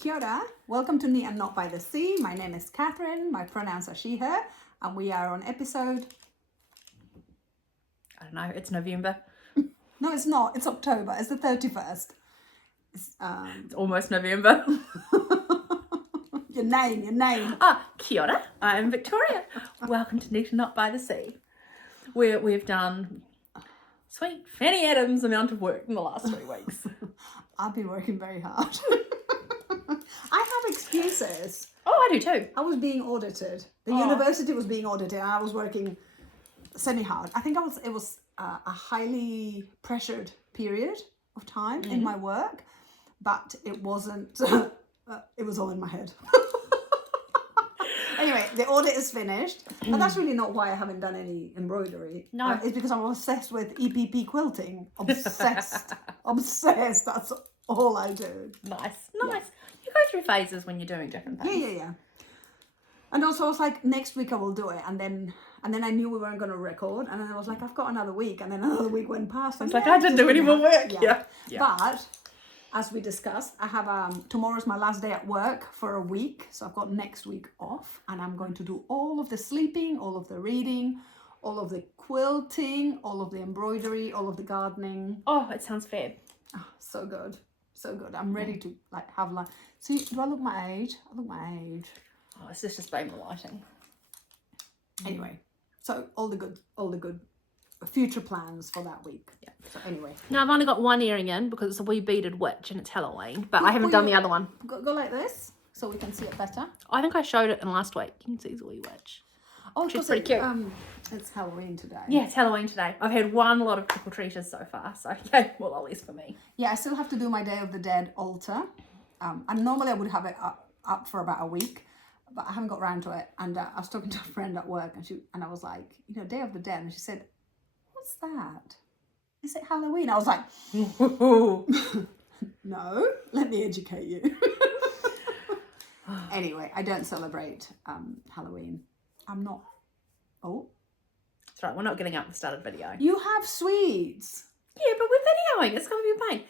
Kia ora. Welcome to Neat and Not by the Sea. My name is Catherine. My pronouns are she, her. And we are on episode... I don't know, it's November. No, it's not. It's October. It's the 31st. It's almost November. Your name. Kia ora. I'm Victoria. Welcome to Neat and Not by the Sea. We've done sweet Fanny Adams amount of work in the last 3 weeks. I've been working very hard. I have excuses. Oh, I do too. I was being audited. The university was being audited and I was working semi-hard. I think it was a highly pressured period of time in my work, but it wasn't, it was all in my head. Anyway, the audit is finished, but that's really not why I haven't done any embroidery. No. It's because I'm obsessed with EPP quilting. Obsessed. Obsessed. That's all I do. Nice. You go through phases when you're doing different things. Yeah. And also I was like, next week I will do it. And then I knew we weren't going to record. And then I was like, I've got another week. And then another week went past. It's like, I didn't do any more work. Yeah. But as we discussed, I have, tomorrow's my last day at work for a week. So I've got next week off. And I'm going to do all of the sleeping, all of the reading, all of the quilting, all of the embroidery, all of the gardening. Oh, it sounds fab. Oh, so good. So good. I'm ready to have like, see, do I look my age? I look my age. Oh, it's just blame the lighting. Anyway, so all the good future plans for that week. Yeah. So anyway. Now I've only got one earring in because it's a wee beaded witch and it's Halloween, but I haven't done the other one. Go like this so we can see it better. I think I showed it in last week. You can see the wee witch. Oh, she's pretty cute. It's Halloween today. Yeah, it's Halloween today. I've had one lot of trick-or-treaters so far, so yeah, well, at least for me. Yeah, I still have to do my Day of the Dead altar. And normally I would have it up for about a week, but I haven't got around to it. And I was talking to a friend at work, and I was like, Day of the Dead, and she said, "What's that? Is it Halloween?" I was like, "No, let me educate you." Anyway, I don't celebrate Halloween. I'm not. Oh, that's right. We're not getting up the start of the video. You have sweets. Yeah, but we're videoing. It's going to be a pain.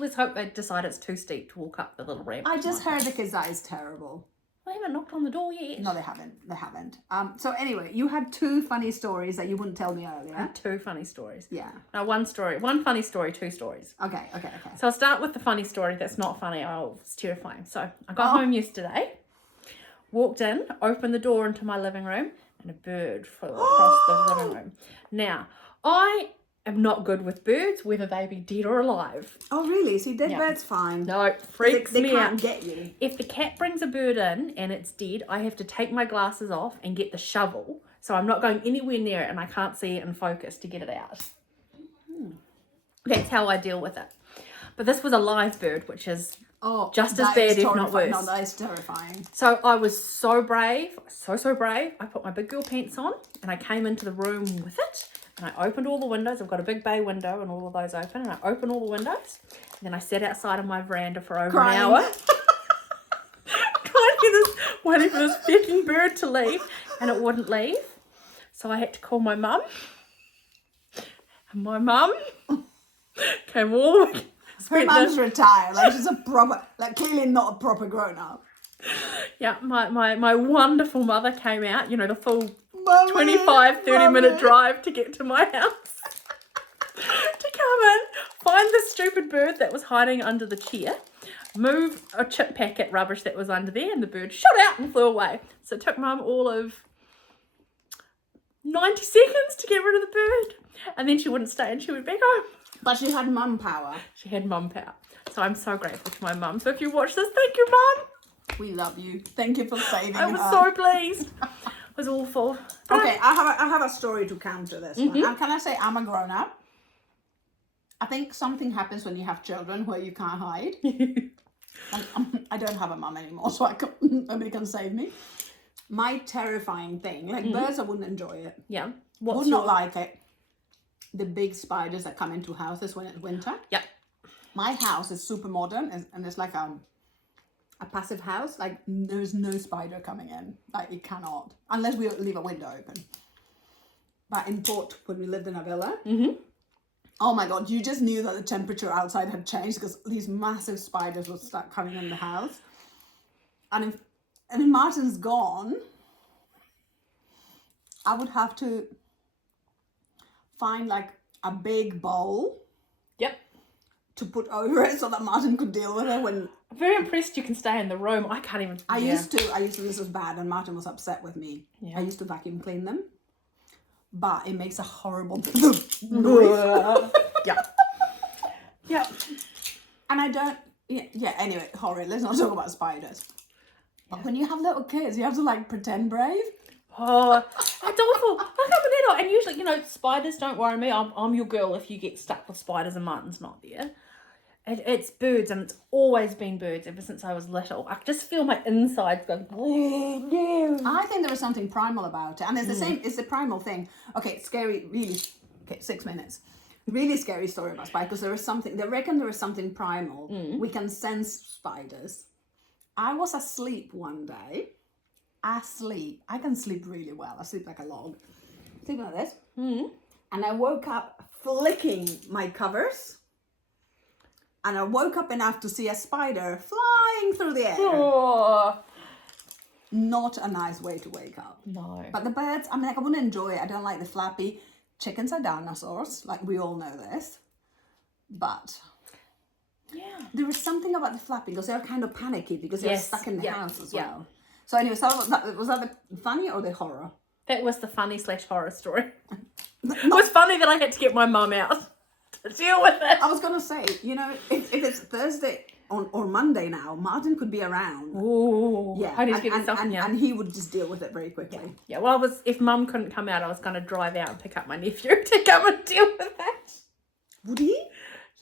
Let's hope they decide it's too steep to walk up the little ramp. I just heard because that is terrible. They haven't knocked on the door yet. No, they haven't. So anyway, you had 2 funny stories that you wouldn't tell me earlier. I had 2 funny stories. Yeah. No, one funny story, 2 stories. Okay. So I'll start with the funny story that's not funny. Oh, it's terrifying. So I got home yesterday, walked in, opened the door into my living room, and a bird flew across the living room. Now, I am not good with birds, whether they be dead or alive. Oh, really? See, dead birds fine. No, it freaks me out. They can't get you. If the cat brings a bird in and it's dead, I have to take my glasses off and get the shovel. So I'm not going anywhere near it and I can't see it in focus to get it out. That's how I deal with it. But this was a live bird, which is just as bad, if not worse. No, that is terrifying. So I was so brave, so brave. I put my big girl pants on and I came into the room with it. And I opened all the windows. I've got a big bay window and all of those open. And I opened all the windows. And then I sat outside on my veranda for over an hour. waiting for this fucking bird to leave. And it wouldn't leave. So I had to call my mum. And my mum came all the way. Her mum's retired. Like, she's a proper, clearly not a proper grown-up. Yeah, my wonderful mother came out. The full 25-30 minute drive to get to my house to come in, find the stupid bird that was hiding under the chair, move a chip packet rubbish that was under there, and the bird shot out and flew away. So it took Mum all of 90 seconds to get rid of the bird, and then she wouldn't stay and she went back home. But she had mum power. She had mum power. So I'm so grateful to my mum. So if you watch this, thank you, Mum. We love you. Thank you for saving her. I was so pleased. It was awful. Okay, I have a story to counter this one. And can I say I'm a grown-up? I think something happens when you have children where you can't hide. I don't have a mum anymore, so nobody can save me. My terrifying thing, birds, I wouldn't enjoy it. Yeah. Would not like it. The big spiders that come into houses when it's winter. Yeah. My house is super modern and it's like a passive house. Like, there's no spider coming in. Like, it cannot, unless we leave a window open. But in Port, when we lived in a villa, oh my God, you just knew that the temperature outside had changed because these massive spiders would start coming in the house. And if Martin's gone, I would have to find like a big bowl. Yep. To put over it so that Martin could deal with it when... I'm very impressed you can stay in the room. I can't even... I used to, this was bad, and Martin was upset with me. Yeah. I used to vacuum clean them. But it makes a horrible noise. Yeah. Yeah. And I don't... Yeah, anyway, horrid. Let's not talk about spiders. But when you have little kids, you have to like pretend brave. Oh, it's awful. Like I'm a little, and usually, you know, spiders don't worry me. I'm your girl if you get stuck with spiders and Martin's not there. It's birds, and it's always been birds ever since I was little. I just feel my insides going. I think there was something primal about it, and it's the same. It's the primal thing. Okay, scary. Really. Okay, 6 minutes. Really scary story about spiders because there is something. They reckon there is something primal. We can sense spiders. I was asleep one day. Asleep. I can sleep really well. I sleep like a log. Sleep like this. And I woke up flicking my covers. And I woke up enough to see a spider flying through the air. Oh. Not a nice way to wake up. No. But the birds, I mean, like, I wouldn't enjoy it. I don't like the flappy. Chickens are dinosaurs. Like, we all know this. But... yeah. There was something about the flapping because they're kind of panicky because they're stuck in the house as well. So anyway, was that the funny or the horror? That was the funny/horror story. It was funny that I had to get my mum out to deal with it. I was going to say, you know, if it's Thursday or Monday now, Martin could be around. Ooh. Yeah. I need to get this off now. And he would just deal with it very quickly. Yeah, well, if Mum couldn't come out, I was going to drive out and pick up my nephew to come and deal with that. Would he?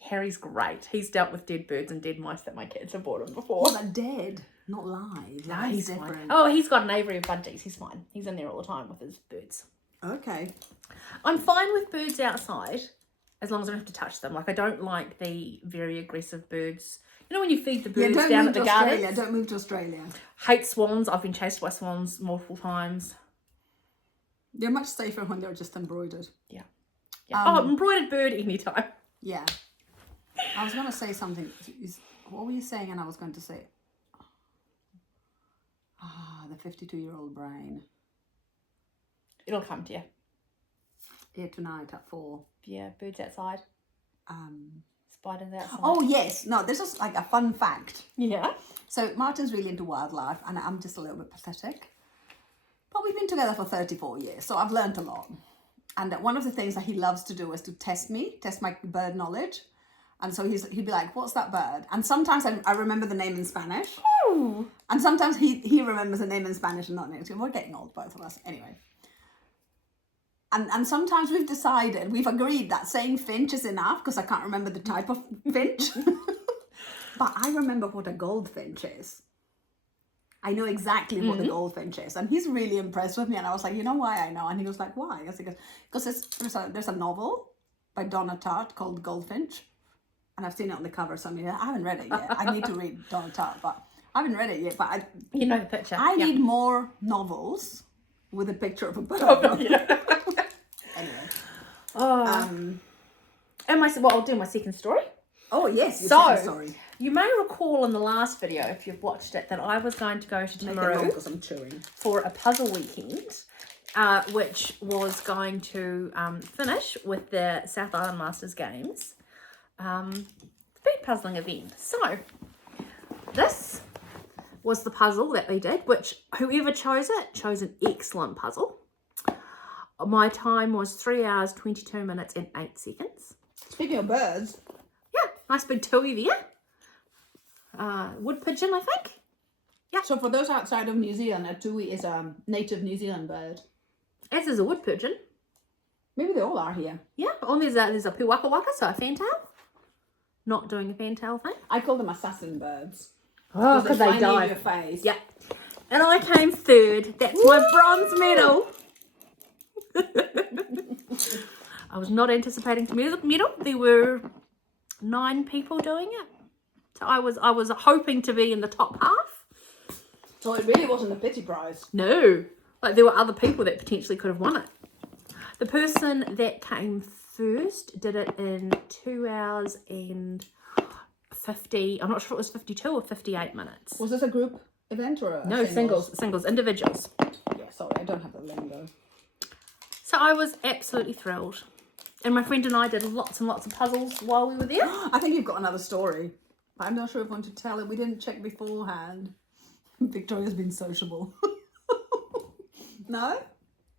Harry's great. He's dealt with dead birds and dead mice that my kids have bought him before. Oh, but dead, not live. No, That's he's different. fine. Oh, he's got an aviary of budgies. He's fine. He's in there all the time with his birds. Okay. I'm fine with birds outside as long as I don't have to touch them. Like, I don't like the very aggressive birds. You know when you feed the birds down at the garden? Don't move to Australia. Hate swans. I've been chased by swans multiple times. They're much safer when they're just embroidered. Yeah. Embroidered bird anytime. Yeah. I was going to say something. What were you saying? And I was going to say, the 52-year-old brain. It'll come to you. Here tonight at 4. Yeah, birds outside. Spiders outside. Oh, yes. No, this is like a fun fact. Yeah. So Martin's really into wildlife and I'm just a little bit pathetic. But we've been together for 34 years, so I've learned a lot. And one of the things that he loves to do is to test my bird knowledge. And so he'd be like, what's that bird? And sometimes I remember the name in Spanish. Ooh. And sometimes he remembers the name in Spanish and not in English. We're getting old, both of us. Anyway. And sometimes we've agreed that saying finch is enough because I can't remember the type of finch. But I remember what a goldfinch is. I know exactly what the goldfinch is. And he's really impressed with me. And I was like, you know why I know? And he was like, why? I was like, because there's a novel by Donna Tartt called Goldfinch. And I've seen it on the cover. So I haven't read it yet. I need to read Donna Tartt, but I haven't read it yet. But you know the picture. I need more novels with a picture of a bird. Anyway. I'll do my second story. Oh, yes. Second story. You may recall in the last video, if you've watched it, that I was going to go to Timaru because I'm chewing. for a puzzle weekend, which was going to finish with the South Island Masters Games speed puzzling event. So this was the puzzle that we did, which whoever chose it chose an excellent puzzle. My time was 3 hours, 22 minutes and 8 seconds. Speaking of birds. Yeah, nice big tui there. Wood pigeon, I think. Yeah. So for those outside of New Zealand, a tui is a native New Zealand bird. As is a wood pigeon. Maybe they all are here. Yeah, there's a puwaka waka, so a fantail. Not doing a fantail thing. I call them assassin birds. Oh, because they fly die. near your face. Yeah. And I came third. That's my bronze medal. I was not anticipating to medal. There were 9 people doing it. So I was hoping to be in the top half. So it really wasn't a pity prize. No. Like there were other people that potentially could have won it. The person that came first did it in 2 hours and 50, I'm not sure if it was 52 or 58 minutes. Was this a group event or a No, singles, individuals. Yeah, sorry, I don't have the lingo. So I was absolutely thrilled. And my friend and I did lots and lots of puzzles while we were there. I think you've got another story. But I'm not sure if I want to tell it. We didn't check beforehand. Victoria's been sociable. No?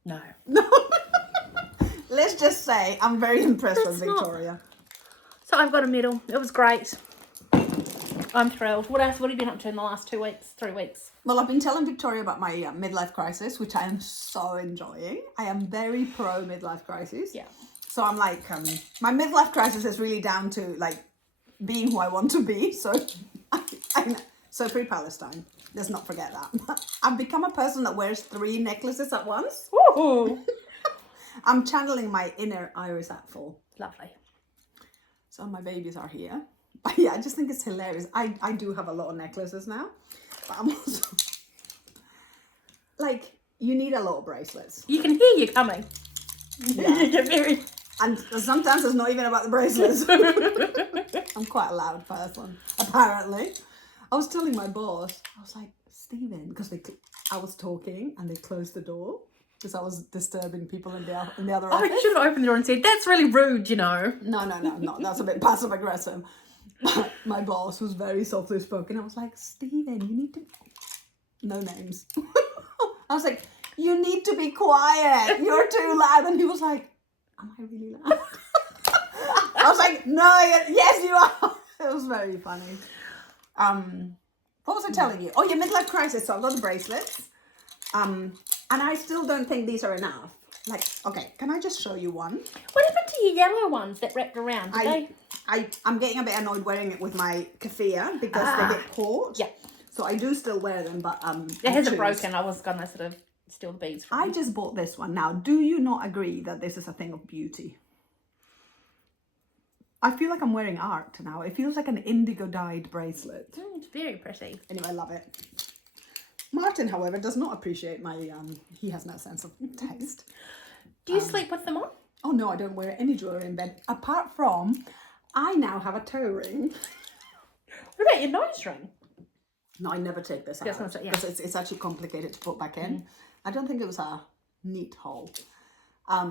No. No. Let's just say I'm very impressed That's with Victoria. So I've got a medal. It was great. I'm thrilled. What else? What have you been up to in the last 3 weeks? Well, I've been telling Victoria about my midlife crisis, which I am so enjoying. I am very pro midlife crisis. Yeah. So I'm like, my midlife crisis is really down to like being who I want to be. So, so free Palestine. Let's not forget that. I've become a person that wears 3 necklaces at once. Ooh. I'm channeling my inner Iris Apfel. Lovely. So my babies are here. But yeah, I just think it's hilarious. I do have a lot of necklaces now. But I'm also... like, you need a lot of bracelets. You can hear you coming. Yeah. You get very... And sometimes it's not even about the bracelets. I'm quite a loud person, apparently. I was telling my boss, I was like, Stephen, because I was talking and they closed the door because I was disturbing people in the other office. I should have opened the door and said, that's really rude, you know. No. That's a bit passive aggressive. My boss was very softly spoken. I was like, Stephen, you need to... No names. I was like, you need to be quiet. You're too loud. And he was like, am I really loud? I was like, no, yes, you are. It was very funny. What was I telling you? Oh, your midlife crisis. So I've got the bracelets. And I still don't think these are enough. Like, okay, can I just show you one? What happened to your yellow ones that wrapped around? I'm getting a bit annoyed wearing it with my keffiyeh because they get caught. Yeah. So I do still wear them, but it hasn't broken. I was gonna sort of steal the beads from I you. just bought this one. Now, do you not agree that this is a thing of beauty? I feel like I'm wearing art now. It feels like an indigo dyed bracelet. It's very pretty. Anyway, I love it. Martin, however, does not appreciate my, he has no sense of taste. Do you sleep with them on? Oh no, I don't wear any jewellery in bed. Apart from, I now have a toe ring. What about your nose ring? No, I never take this out because it's actually complicated to put back in. I don't think it was a neat haul. But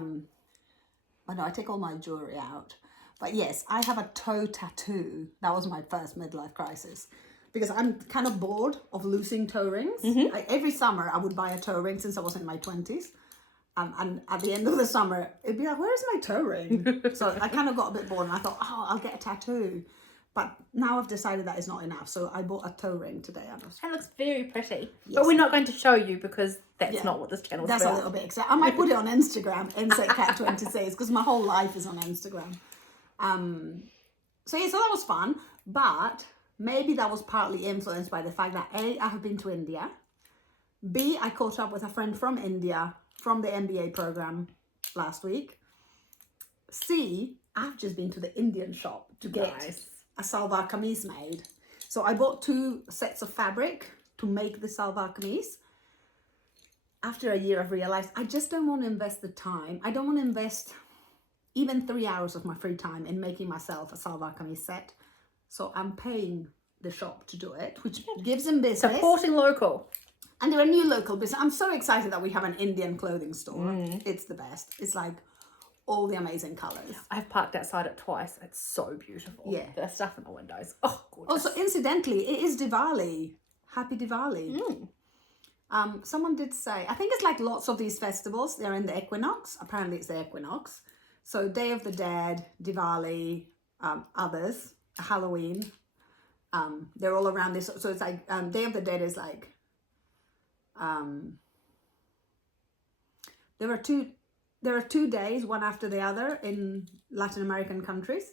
no, I take all my jewellery out. But yes, I have a toe tattoo. That was my first midlife crisis. Because I'm kind of bored of losing toe rings. Every summer I would buy a toe ring since I was in my 20s. And at the end of the summer, it'd be like, where's my toe ring? So I kind of got a bit bored and I thought, oh, I'll get a tattoo. But now I've decided that is not enough. So I bought a toe ring today. That looks very pretty. Yes. But we're not going to show you because that's not what this channel is about. That's a little bit exciting. I might put it on Instagram, InsetCat26, because my whole life is on Instagram. So yeah, so that was fun. But maybe that was partly influenced by the fact that A, I have been to India. B, I caught up with a friend from India from the MBA program last week. C, I've just been to the Indian shop to get a salwar kameez made. So I bought 2 sets of fabric to make the salwar kameez. After a year, I've realized I just don't want to invest the time. I don't want to invest even 3 hours of my free time in making myself a salwar kameez set. So I'm paying the shop to do it, which gives them business. Supporting local. And they're a new local business. I'm so excited that we have an Indian clothing store. It's the best. It's like all the amazing colours. I've parked outside it twice. It's so beautiful. Yeah. There's stuff in the windows. Oh, gorgeous. Also, incidentally, it is Diwali. Happy Diwali. Someone did say, I think it's like lots of these festivals, they're in the equinox. Apparently it's the equinox. So Day of the Dead, Diwali, others, Halloween. They're all around this. So it's like Day of the Dead is like, there are 2 days, one after the other in Latin American countries.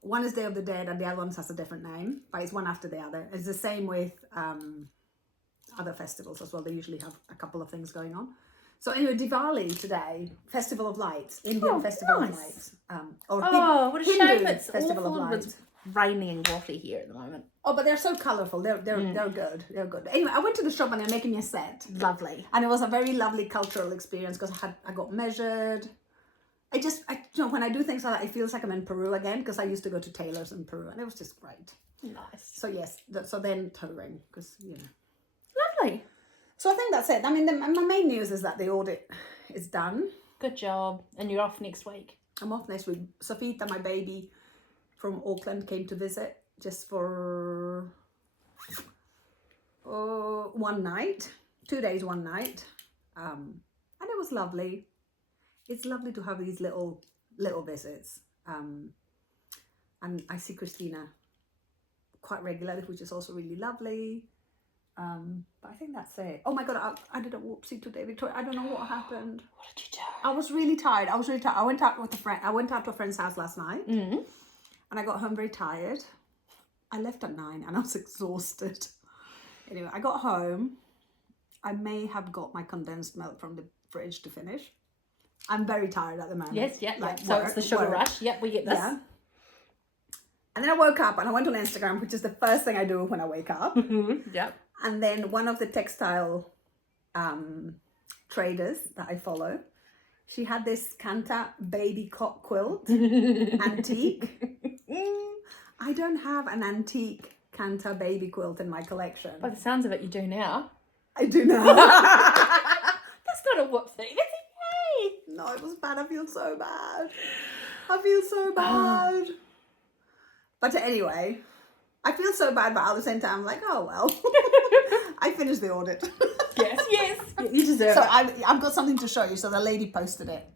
One is Day of the Dead and the other one has a different name, but it's one after the other. It's the same with other festivals as well. They usually have a couple of things going on. So anyway, Diwali today, Festival of Lights, Indian Festival of Lights. What a Hindu shame it's Festival awful of and it's Lights. raining and grotty here at the moment. Oh, but they're so colourful. They're good. They're good. Anyway, I went to the shop and they're making me a set. Lovely. And it was a very lovely cultural experience because I got measured. When I do things like that, it feels like I'm in Peru again because I used to go to tailors in Peru and it was just great. Nice. So yes, so then toe ring because, you know. So I think that's it. I mean, my main news is that the audit is done. Good job. And you're off next week. I'm off next week. Safita, my baby from Auckland, came to visit just for 1 night, 2 days, 1 night. And it was lovely. It's lovely to have these little visits. And I see Christina quite regularly, which is also really lovely. But I think that's it. Oh my god, I did a whoopsie today, Victoria. I don't know what happened. What did you do? I was really tired. I went out with a friend. I went out to a friend's house last night, Mm-hmm. and I got home very tired. I left at 9 and I was exhausted. Anyway, I got home. I may have got my condensed milk from the fridge to finish. I'm very tired at the moment. Yes, yeah, Like yeah. So it's the sugar work. rush. Yep, we get this. Yeah. And then I woke up and I went on Instagram, which is the first thing I do when I wake up. Mm-hmm. Yep. And then one of the textile traders that I follow, she had this Kanta baby cot quilt, antique. I don't have an antique Kanta baby quilt in my collection. By the sounds of it, you do now. I do now. That's not a whoopsie. That's okay. No, it was bad. I feel so bad. I feel so bad. But anyway, I feel so bad, but at the same time, I'm like, oh well. I finished the audit. Yes, yes. You deserve So it. I've got something to show you. So the lady posted it.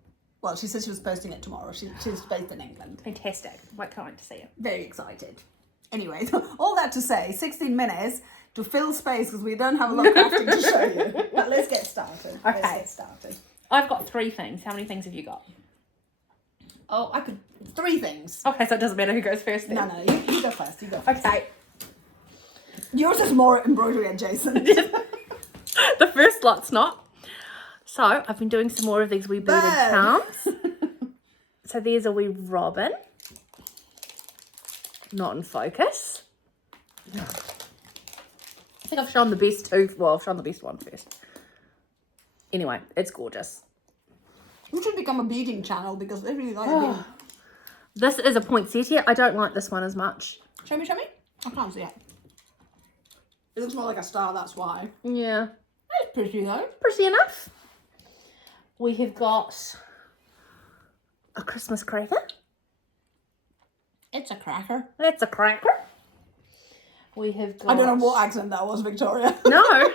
Well, she said she was posting it tomorrow. She's based in England. Fantastic. Can't wait to see it. Very excited. Anyway, all that to say, 16 minutes to fill space because we don't have a lot of crafting to show you. But let's get started. Okay. Let's get started. I've got 3 things. How many things have you got? Oh, I could... 3 things. Okay, so it doesn't matter who goes first then. No, you go first. You go first. Okay. Yours is more embroidery adjacent. The first lot's not. So I've been doing some more of these wee beaded Bird. charms. So there's a wee robin. Not in focus. I think I've shown the best 2. Well, I've shown the best one first. Anyway, it's gorgeous. You should become a beading channel because they really like beading. This is a poinsettia. I don't like this one as much. Show me. I can't see it. It looks more like a star, that's why. Yeah. It's pretty though. Pretty enough. We have got a Christmas cracker. It's a cracker. That's a cracker. We have got... I don't know what accent that was, Victoria. No.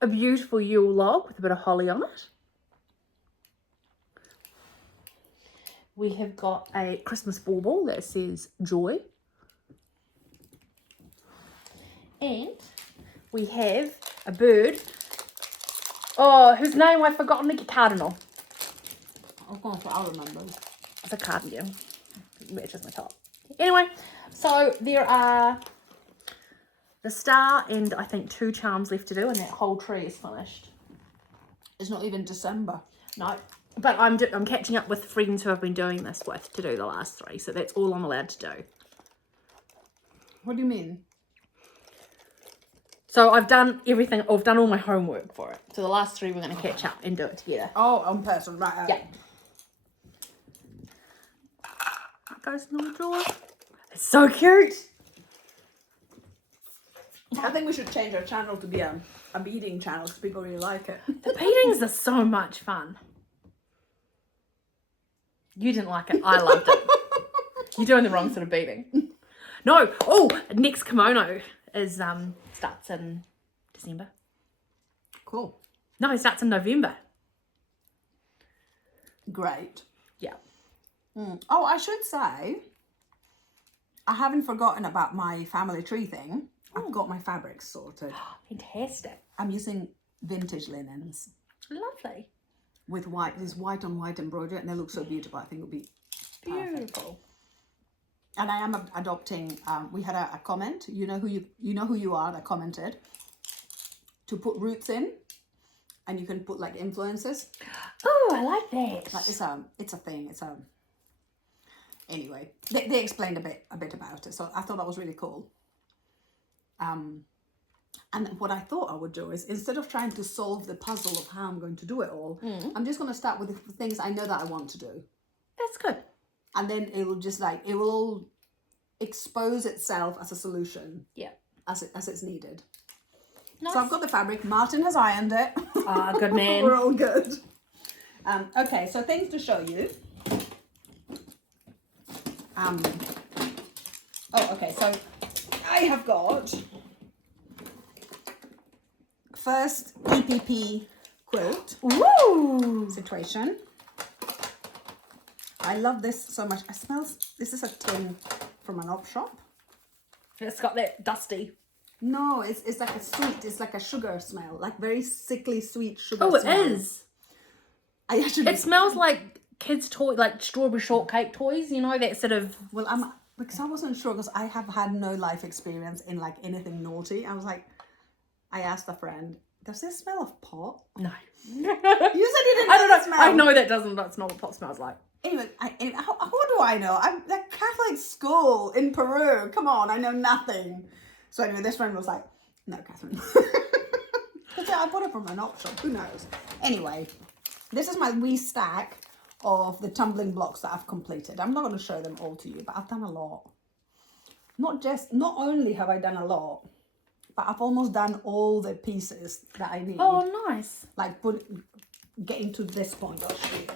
A beautiful Yule log with a bit of holly on it. We have got a Christmas bauble that says joy. And we have a bird, whose name I've forgotten, cardinal. I'll remember. It's a cardigan. It matches my top. Anyway, so there are the star and I think 2 charms left to do, and that whole tree is finished. It's not even December. No, but I'm catching up with friends who I've been doing this with to do the last 3, so that's all I'm allowed to do. What do you mean? So I've done everything. I've done all my homework for it. So the last 3 we're going to catch up and do it together. Oh, on person, right. Yeah. That goes in the drawer. It's so cute. I think we should change our channel to be a beading channel because people really like it. The beadings are so much fun. You didn't like it. I loved it. You're doing the wrong sort of beading. No. Oh, next kimono is starts in December. Cool. No, it starts in November. Great. Yeah. Oh, I should say, I haven't forgotten about my family tree thing. I've got my fabrics sorted. Fantastic. I'm using vintage linens Lovely. with white, this white on white embroidery, and they look so beautiful. I think it'll be perfect. Beautiful. And I am adopting. We had a comment. You know who you are that commented to put roots in, and you can put like influences. Oh, I like that. Like it's a thing. Anyway, they explained a bit about it, so I thought that was really cool. And what I thought I would do is, instead of trying to solve the puzzle of how I'm going to do it all, I'm just going to start with the things I know that I want to do. That's good. And then it will all expose itself as a solution. Yeah. As it's needed. Nice. So I've got the fabric. Martin has ironed it. Ah, good man. We're all good. Okay, so things to show you. Okay, so I have got first EPP quilt situation. I love this so much. This is a tin from an op shop. It's got that dusty. No, it's like it's like a sugar smell, like very sickly sweet sugar Oh, it smell. is. It smells like kids' toy, like strawberry shortcake toys, you know, that sort of... Well, because I wasn't sure, because I have had no life experience in like anything naughty. I was like, I asked a friend, does this smell of pot? No. You said you didn't I don't know. smell. I know that's not what pot smells like. Anyway, how do I know? I'm at Catholic school in Peru. Come on, I know nothing. So anyway, this friend was like, no, Catherine. Because I bought it from an op shop. Who knows? Anyway, this is my wee stack of the tumbling blocks that I've completed. I'm not going to show them all to you, but I've done a lot. Not only have I done a lot, but I've almost done all the pieces that I need. Oh, nice. Like getting to this point, I'll show you.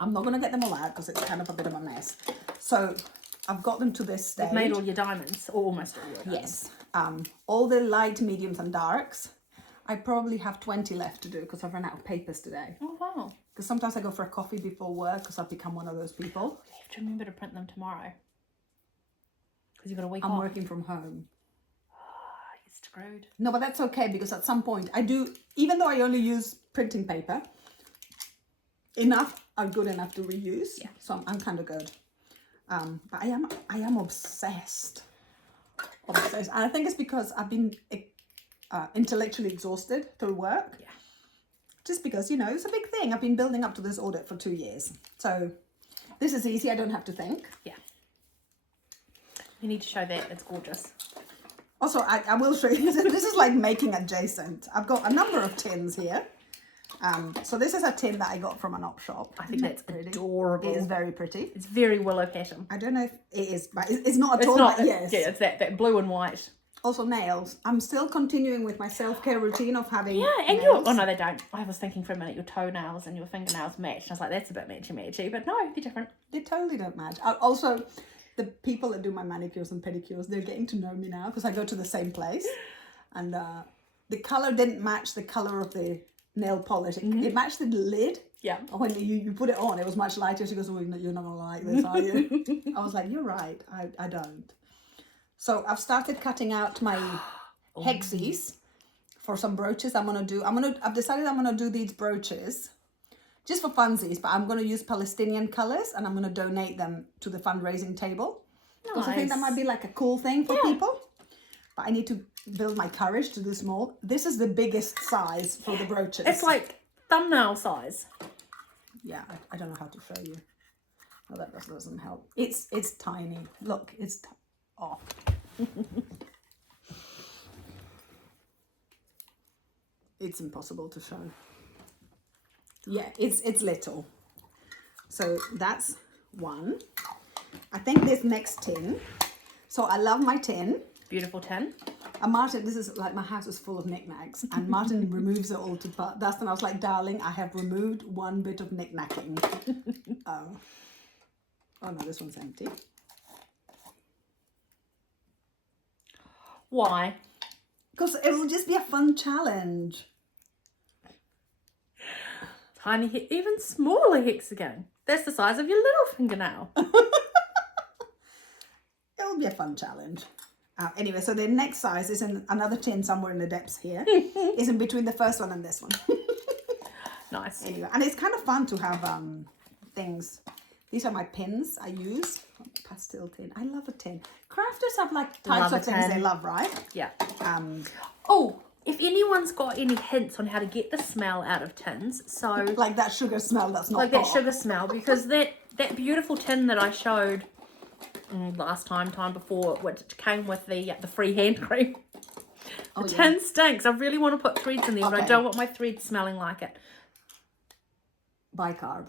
I'm not going to get them all out because it's kind of a bit of a mess. So I've got them to this stage. You've made all your diamonds, or almost all your diamonds. Yes. All the light, mediums and darks. I probably have 20 left to do because I've run out of papers today. Oh, wow. Because sometimes I go for a coffee before work because I've become one of those people. You have to remember to print them tomorrow. Because you've got a week I'm off. working from home. Oh, you're screwed. No, but that's okay because at some point I do, even though I only use printing paper, enough are good enough to reuse. Yeah. So I'm kind of good. But I am obsessed. Obsessed. And I think it's because I've been intellectually exhausted through work. Yeah. Just because, you know, it's a big thing. I've been building up to this audit for 2 years. So this is easy. I don't have to think. Yeah. You need to show that. It's gorgeous. Also, I will show you. This is like making adjacent. I've got a number of tins here. So this is a tin that I got from an op shop. I think that's adorable. It is very pretty. It's very willow pattern. I don't know if it is, but it's not at It's all. not. But yes. Yeah, it's that blue and white. Also nails. I'm still continuing with my self-care routine of having And nails. oh no, they don't. I was thinking for a minute your toenails and your fingernails match. I was like, that's a bit matchy, but no, they're different. They totally don't match. Also, the people that do my manicures and pedicures, they're getting to know me now because I go to the same place. And the colour didn't match the colour of the nail polish. It matched the lid. Yeah. When you put it on, it was much lighter. She goes, oh, you're not going to like this, are you? I was like, you're right. I don't. So I've started cutting out my hexies for some brooches I'm going to do. I've decided I'm going to do these brooches just for funsies, but I'm going to use Palestinian colours and I'm going to donate them to the fundraising table. Because I think that might be like a cool thing for people. But I need to build my courage to do small. This is the biggest size for the brooches. It's like thumbnail size. Yeah, I don't know how to show you. Oh, that doesn't help. It's tiny. Look, it's... Oh. It's impossible to show. Yeah, it's little. So that's one. I think this next tin. So I love my tin. Beautiful tin. And Martin, this is like my house is full of knickknacks, and Martin removes it all to dust. And I was like, darling, I have removed one bit of knickknacking. Oh no, this one's empty. Why? Because it will just be a fun challenge. Tiny, even smaller hexagon. That's the size of your little fingernail. It will be a fun challenge. Anyway, so the next size is in another tin somewhere in the depths here. Is in between the first one and this one. Nice. Anyway, and it's kind of fun to have things. These are my pins I use. Pastel tin. I love a tin. Crafters have like types of things they love, right? Yeah. Oh, if anyone's got any hints on how to get the smell out of tins, so like that sugar smell that's not like that hot. sugar smell, because that beautiful tin that I showed last time before, which came with the free hand cream. The tin stinks. I really want to put threads in there, but I don't want my threads smelling like it. Bicarb.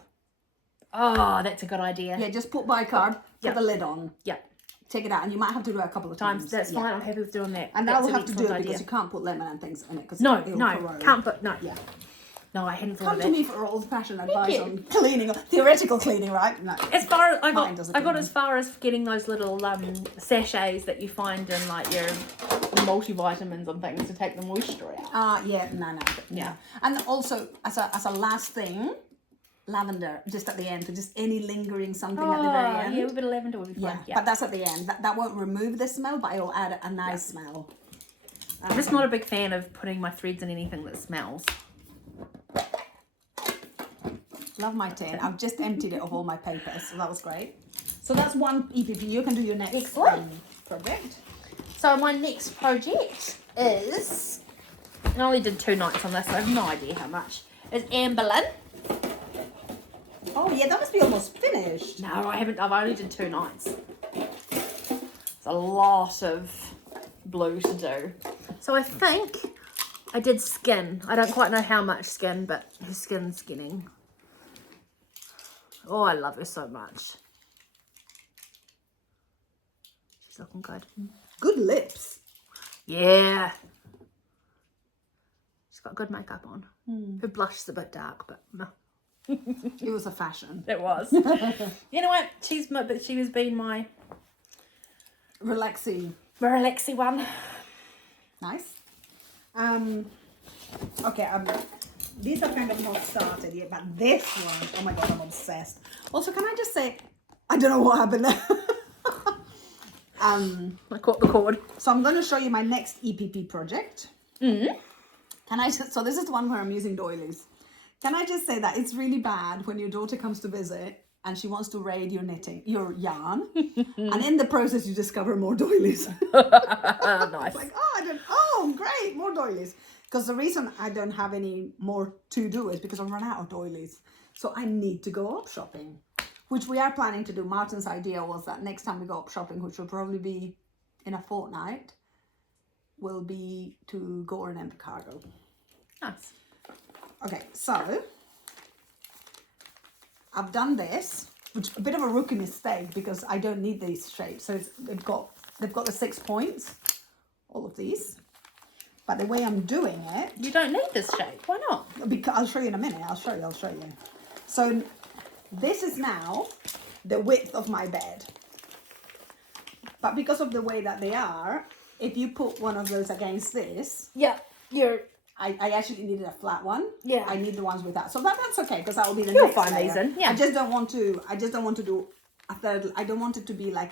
Oh, that's a good idea. Yeah, just put bicarb. Put the lid on. Yeah. take it out, and you might have to do it a couple of times. That's fine. I'm happy with doing that. And that's I will have to do it idea. because you can't put lemon and things in it. Cause No, it'll no, corrode. can't put no. Yeah. No, I hadn't thought Come of to that. me for old-fashioned advice on cleaning, theoretical cleaning, right? No. As far as I Mine got, does I it got for as me. far as getting those little sachets that you find in like your multivitamins and things to take the moisture out. Yeah, no. Yeah. And also, as a last thing, lavender, just at the end, so just any lingering something at the very end. Yeah, a bit of lavender would be fine. Yeah. But that's at the end. That won't remove the smell, but it'll add a nice smell. I'm just not a big fan of putting my threads in anything that smells. Love my tin. I've just emptied it of all my papers, so that was great. So that's one EPP. You can do your next Excellent. project. So my next project is, I only did 2 nights on this, so I have no idea how much, is Amberlin. Oh yeah, that must be almost finished. No, I haven't, I've only did 2 nights. It's a lot of blue to do. So I think I did skin. I don't quite know how much skin, but her skin's skinning. Oh, I love her so much. She's looking good. Good lips. Yeah. She's got good makeup on. Her blush is a bit dark, but no. It was a fashion. It was. You know what? She was being my Relaxing. one. Nice. Okay, these are kind of not started yet, but this one, oh my god, I'm obsessed. Also, can I just say, I don't know what happened there. I caught the cord. So I'm going to show you my next EPP project. Can I just, so this is the one where I'm using doilies. Can I just say that it's really bad when your daughter comes to visit and she wants to raid your knitting, your yarn, and in the process you discover more doilies. Nice. Like, great, more doilies. Because the reason I don't have any more to do is because I've run out of doilies. So I need to go up shopping, which we are planning to do. Martin's idea was that next time we go up shopping, which will probably be in a fortnight, will be to go on an empty cargo. Nice. Okay, so I've done this, which is a bit of a rookie mistake because I don't need these shapes. So they've got the 6 points, all of these. But the way I'm doing it, You don't need this shape. Why not? because I'll show you in a minute. I'll show you. So this is now the width of my bed. But because of the way that they are, if you put one of those against this, Yeah, I actually needed a flat one. Yeah. I need the ones with that. So that's okay because that will be the You'll next find layer. these in, yeah. I just don't want to do a third. I don't want it to be like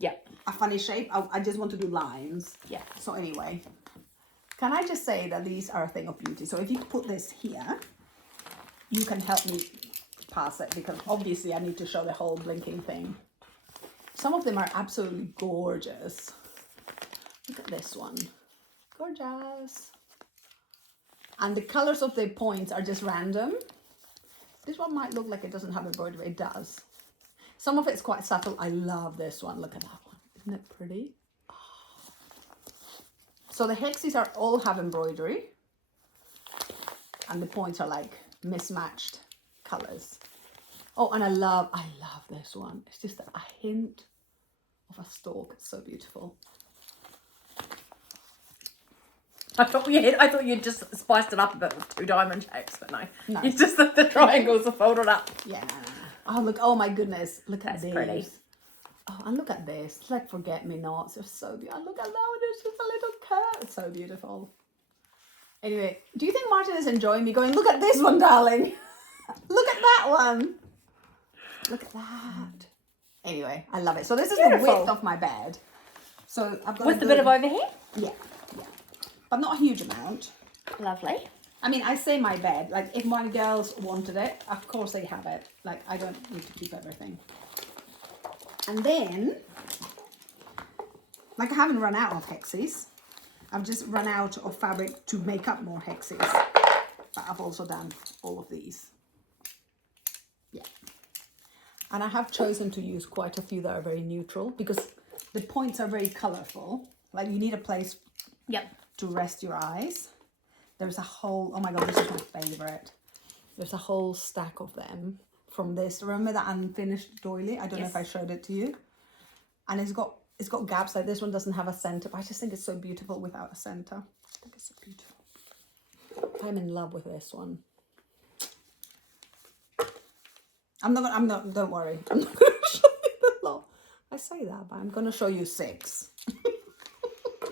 yeah, a funny shape. I just want to do lines. yeah. So anyway, can I just say that these are a thing of beauty? So if you put this here, you can help me pass it because obviously I need to show the whole blinking thing. Some of them are absolutely gorgeous. Look at this one. Gorgeous. And the colors of the points are just random. This one might look like it doesn't have embroidery. It does. Some of it's quite subtle. I love this one. Look at that one. Isn't it pretty? So the hexes are all have embroidery. And the points are like mismatched colors. Oh, and I love this one. It's just a hint of a stalk. It's so beautiful. I thought you'd just spiced it up a bit with 2 diamond shapes, but no. No. It's just that the triangles are folded up. Yeah, no. Oh, look. Oh, my goodness. Look at That's these. pretty. Oh, and look at this. It's like forget-me-nots. They're so beautiful. Look at that one. It's just a little curve. It's so beautiful. Anyway, do you think Martin is enjoying me going, look at this one, darling? Look at that one. Look at that. Anyway, I love it. So this is Beautiful. the width of my bed. So I've got With a bit of overhead? Yeah. But not a huge amount. Lovely. I mean, I say my bed. Like, if my girls wanted it, of course they have it. Like, I don't need to keep everything. And then, like, I haven't run out of hexes. I've just run out of fabric to make up more hexes. But I've also done all of these. Yeah. And I have chosen to use quite a few that are very neutral because the points are very colourful. Like, you need a place to rest your eyes. There's a whole, oh my god, this is my favourite. There's a whole stack of them from this. Remember that unfinished doily? I don't know if I showed it to you. And it's got gaps. Like this one doesn't have a center, but I just think it's so beautiful without a center. I think it's so beautiful. I'm in love with this one. I'm not, don't worry. I'm not going to show you the lot. I say that, but I'm going to show you 6.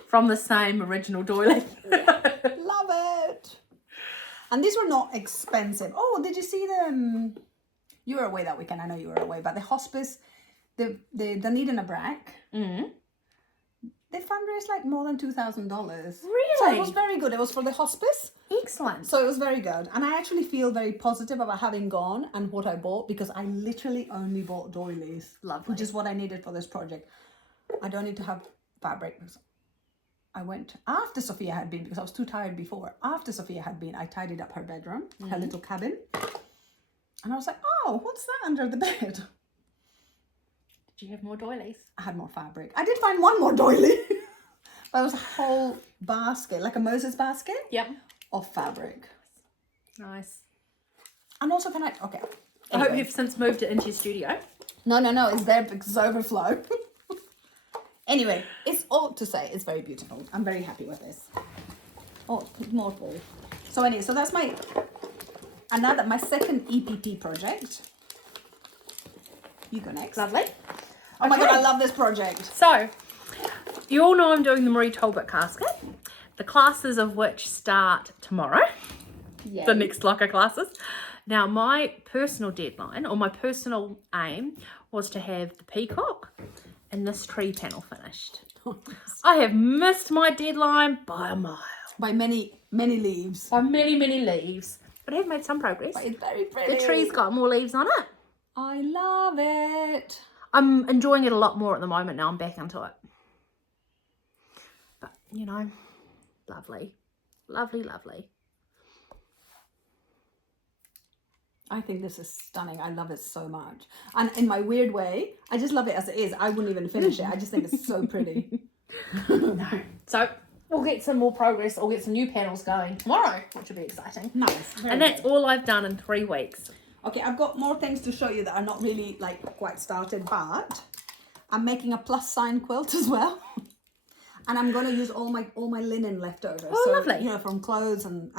From the same original doily. Love it. And these were not expensive. Oh, did you see them? You were away that weekend. I know you were away, but the hospice, the Dunedin and Brack, they fundraised like more than $2,000. Really? So it was very good. It was for the hospice. Excellent. So it was very good. And I actually feel very positive about having gone and what I bought, because I literally only bought doilies. Lovely. Which is what I needed for this project. I don't need to have fabric. I went after Sophia had been, because I was too tired before. After Sophia had been, I tidied up her bedroom, her little cabin. And I was like, oh, what's that under the bed? Did you have more doilies? I had more fabric. I did find one more doily. But it was a whole basket, like a Moses basket. Yep. Of fabric. Nice. And also can I, okay. I hope you've since moved it into your studio. No, it's there because it's overflow. Anyway, it's all to say, it's very beautiful. I'm very happy with this. Oh, more full. So anyway, so that's my second EPP project. You go next. Lovely. Oh my God, I love this project. So, you all know I'm doing the Marie Talbot casket, the classes of which start tomorrow. Yay. The next locker classes. Now, my personal deadline, or my personal aim, was to have the peacock and this tree panel finished. I have missed my deadline by a mile. By many, many leaves. By many, many leaves. But I have made some progress. But it's very pretty. The tree's got more leaves on it. I love it. I'm enjoying it a lot more at the moment now. I'm back into it. But, you know, lovely. Lovely, lovely. I think this is stunning. I love it so much. And in my weird way, I just love it as it is. I wouldn't even finish it. I just think it's so pretty. No. So we'll get some more progress. I'll get some new panels going tomorrow, which will be exciting. Nice. And that's all I've done in 3 weeks. Okay, I've got more things to show you that are not really like quite started, but I'm making a plus sign quilt as well. And I'm going to use all my linen leftovers. Oh, so, lovely. You know, from clothes and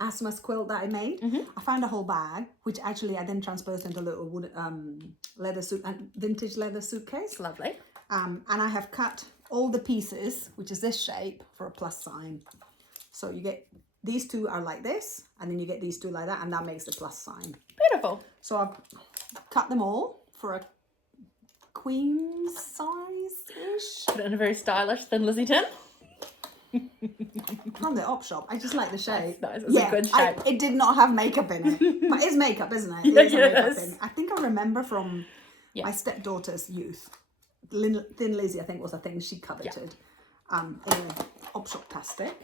Asma's quilt that I made. I found a whole bag, which actually I then transposed into a little wood, vintage leather suitcase. Lovely. And I have cut all the pieces, which is this shape, for a plus sign. So you get, these two are like this, and then you get these two like that, and that makes the plus sign. Beautiful. So I've cut them all for a queen size-ish. Put it in a very stylish thin Lizzie tin. From the op shop. I just like the shape. That's nice. It's a good shape. It did not have makeup in it. But it's makeup, isn't it? Yeah, It is a makeup yes. thing. I think I remember from my stepdaughter's youth. Thin Lizzie, I think, was a thing she coveted. In an op shop plastic.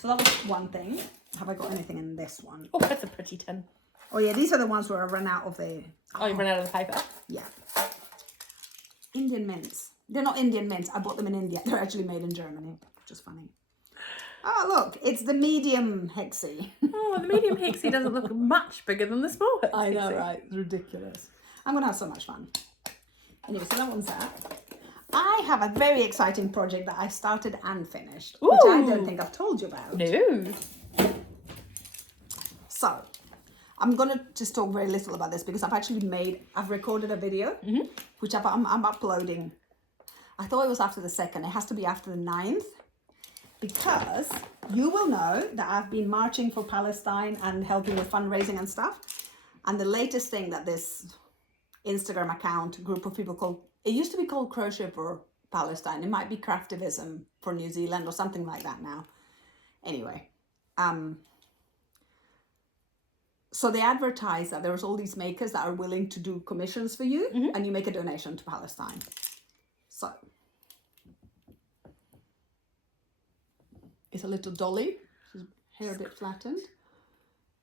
So that was one thing. Have I got anything in this one? Oh, that's a pretty tin. Oh yeah, these are the ones where I ran out of the... Oh, you ran out of the paper? Yeah. Indian mints. They're not Indian mints. I bought them in India. They're actually made in Germany, which is funny. Oh, look. It's the medium hexie. Oh, the medium hexie doesn't look much bigger than the small hexie. I know, right? It's ridiculous. I'm going to have so much fun. Anyway, so that one's that. I have a very exciting project that I started and finished, which I don't think I've told you about. No. So, I'm going to just talk very little about this because I've recorded a video, which I'm uploading. I thought it was after the 2nd. It has to be after the 9th because you will know that I've been marching for Palestine and helping with fundraising and stuff. And the latest thing that this Instagram account group of people called, it used to be called Crochet for Palestine. It might be Craftivism for New Zealand or something like that now. Anyway, so they advertise that there's all these makers that are willing to do commissions for you and you make a donation to Palestine. So, it's a little dolly. She's hair a bit flattened.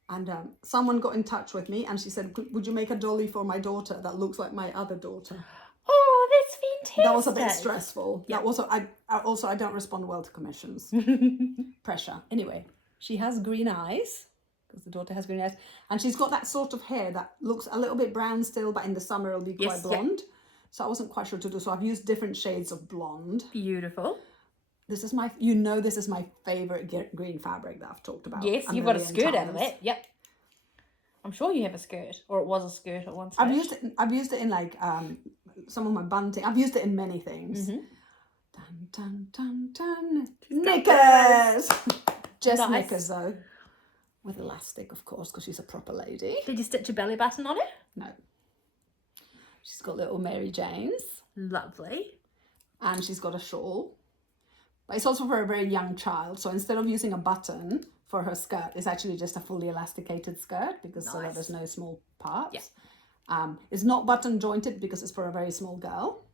And someone got in touch with me and she said, would you make a dolly for my daughter that looks like my other daughter? Oh, that's fantastic. That was a bit stressful. Yep. I don't respond well to commissions. Pressure. Anyway, she has green eyes. Because the daughter has green eyes. And she's got that sort of hair that looks a little bit brown still, but in the summer it'll be quite blonde. So I wasn't quite sure to do. So I've used different shades of blonde. Beautiful. This is my, this is my favorite green fabric that I've talked about. Yes, you've got a skirt out of that. Yep. I'm sure you have a skirt, or it was a skirt at one stage. I've used it in like some of my bunting. I've used it in many things. Mm-hmm. Dun, dun, dun, dun. Knickers! Just Nice. knickers though. With elastic, of course, because she's a proper lady. Did you stitch a belly button on it? No. She's got little Mary Janes. Lovely. And she's got a shawl. But it's also for a very young child. So instead of using a button for her skirt, it's actually just a fully elasticated skirt because so that there's no small parts. Yeah. It's not button jointed because it's for a very small girl.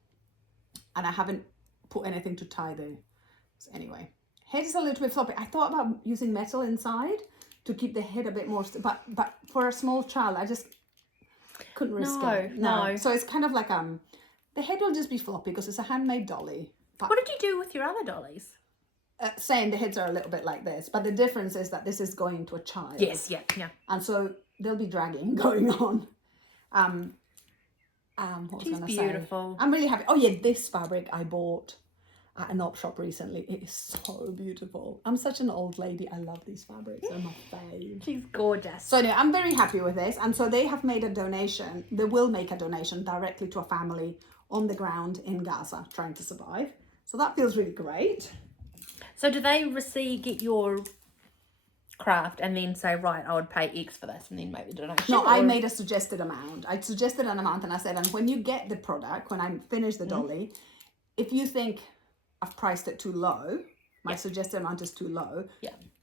And I haven't put anything to tie the... So anyway, head is a little bit floppy. I thought about using metal inside to keep the head a bit more... But for a small child, I just couldn't risk it. No. So it's kind of like... the head will just be floppy because it's a handmade dolly. But what did you do with your other dollies? Same, the heads are a little bit like this, but the difference is that this is going to a child. Yes, yeah. And so there'll be dragging going on. What was I gonna say? Beautiful. I'm really happy. Oh yeah, this fabric I bought at an op shop recently. It is so beautiful. I'm such an old lady. I love these fabrics. They're my fave. She's gorgeous. So anyway, I'm very happy with this. And so they have made a donation. They will make a donation directly to a family on the ground in Gaza trying to survive. So that feels really great. So do they get your craft and then say, right, I would pay X for this and then make the donation? No, I made a suggested amount. I suggested an amount and I said, and when you get the product, when I finish the dolly, if you think I've priced it too low, my suggested amount is too low,